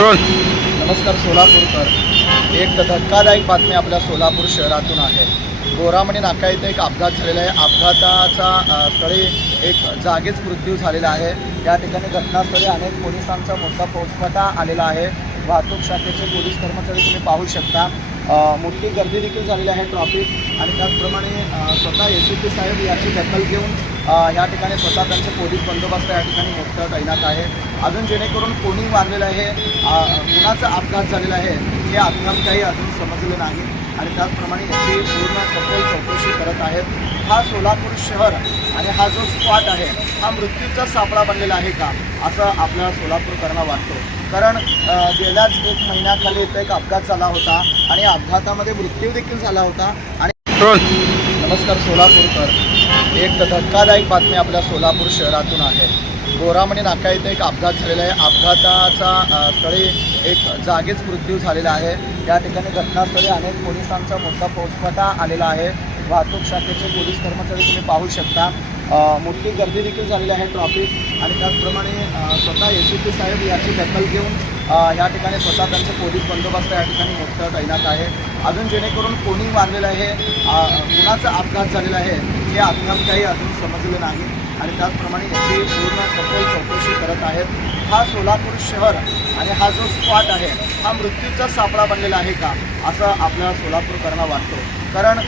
नमस्कार सोलापूरकर। एक धक्कादायक बातमी आपल्या सोलापूर शहरातून आहे। गोरामणी नाका येथे एक अपघात झालेला आहे। अपघाताचा स्थळी एक जागीच मृत्यू झालेला आहे। या ठिकाणी घटनास्थळी अनेक पोलिसांचा मोठा फौजफाटा आलेला आहे। वाहतूक शाखेचे पोलीस कर्मचारी तुम्ही पाहू शकता। मोठी गर्दी देखील झालेली आहे ट्रॅफिक आणि त्याचप्रमाणे स्वतः एसीपी साहेब याची दखल घेऊन या ठिकाणी स्वतः त्यांचे पोलीस बंदोबस्त या ठिकाणी मोठं तैनात आहे। अजून जेणेकरून कोणी मारलेलं आहे, कुणाचा अपघात झालेला आहे हे अद्याप काही अजून समजलं नाही आणि त्याचप्रमाणे याची पूर्ण सखोल चौकशी करत आहेत। हा सोलापूर शहर आणि हा जो स्पॉट आहे हा मृत्यूचा सापळा बनलेला आहे का, असं आपल्याला सोलापूरकरांना वाटतो। कारण गेल्याच एक महिन्याखाली इथे एक अपघात झाला होता आणि अपघातामध्ये मृत्यू देखील झाला होता। आणि नमस्कार सोलापूरकर। एक धक्कादायक बातमी आपल्या सोलापूर शहरातून आहे। गोरामणी नाका येथे एक अपघात झालेला आहे। अपघाताचा स्थळी एक जागीच मृत्यू झालेला आहे। या ठिकाणी घटनास्थळी अनेक पोलिसांचा मोठा फौजफाटा आलेला आहे। वाहतूक शाखेचे पोलीस कर्मचारी तुम्ही पाहू शकता। मोठी गर्दी देखील झालेली आहे ट्रॅफिक आणि त्याचप्रमाणे स्वतः एसीपी साहेब याची दखल घेऊन या ठिकाणी स्वतः त्यांचे पोलीस बंदोबस्त या ठिकाणी मोठं तैनात आहे। अजून जेणेकरून कोणी मारलेलं आहे, कुणाचा अपघात झालेला आहे हे अद्याप काही अजून समजलं नाही आणि त्याचप्रमाणे याची पूर्ण सखोल चौकशी करत आहेत। हा सोलापूर शहर आणि हा जो स्पॉट आहे हा मृत्यूचा सापळा बनलेला आहे का, असं आपल्याला सोलापूरकरांना वाटतो। कारण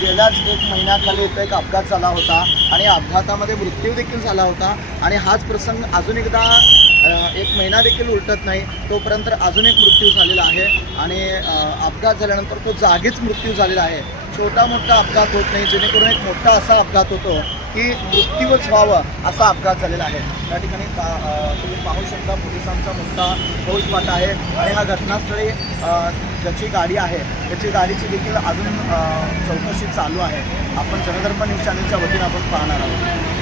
गेल्याच एक महिन्याखाली इथे एक अपघात झाला होता आणि अपघातामध्ये मृत्यू देखील झाला होता आणि हाच प्रसंग अजून एकदा एक महिना देखील उलटत नाही तोपर्यंत अजून एक मृत्यू झालेला आहे आणि अपघात झाल्यानंतर तो जागीच मृत्यू झालेला आहे। छोटा मोठा अपघात होत नाही, जेणेकरून एक मोठा असा अपघात होतो की मृत्यूच व्हावं असा अपघात झालेला आहे। त्या ठिकाणी तुम्ही पाहू शकता पोलिसांचा मोठा फौजफाटा आहे आणि हा घटनास्थळी ज्याची गाडी आहे त्याची गाडीची देखील अजून चौकशी चालू आहे। आपण जनधर्म न्यूज चॅनलच्या वतीने आपण पाहणार आहोत।